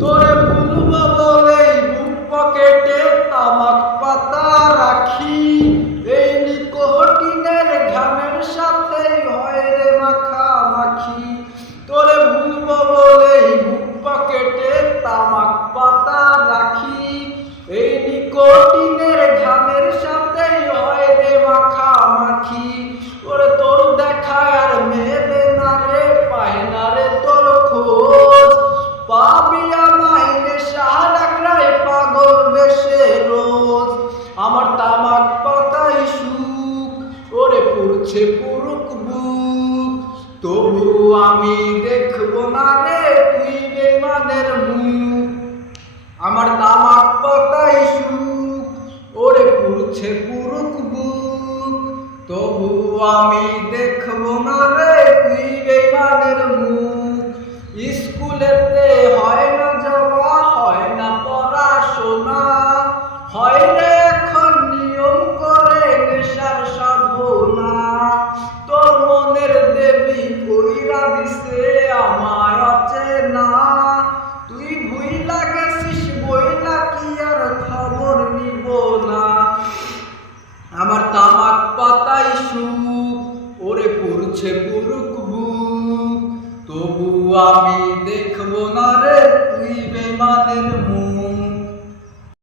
তোরে ভুলবো বলেই বুক পকেটে তামাক পাতা রাখি, এই নিকোটিনের ঘামের সাথে হয় রে মাখামাখি। তোরে ভুলবো বলেই বুক পকেটে তামাক পাতা রাখি, এই নিকোটিনের ঘামের সাথে হয় রে মাখামাখি। ওরে তোর দেখা আর মেলে না রে, পায় না রে তোর খোঁজ, পাবি আমায় নেশার আগ্রায় পাগল বেশে রোজ। আমার তামাক পাতাই সুখ, ওরে পুড়ছে পুরুক বুক, তবু আমি দেখবো না রে তুই বেঈমানের মুখ। আমার তামাক পাতাই সুখ, ওরে পুড়ছে পুরুক বুক, তবু আমি দেখবো না রে তুই বেঈমানের মুখ। স্কুলেতে হয় না যাওয়া, হয় না পড়াশোনা, হয় রে এখন নিয়ম করে নেশার সাধনা। তোর মনের দেবী কইরা দিছে আমায় অচেনা, তুই ভুইলা গেছিস বইলা কি আর খবর নিব না। আমার তামাক পাতাই সুখ, ওরে পুড়ছে পুরুক বুক, তবু আমি দেখবো না রে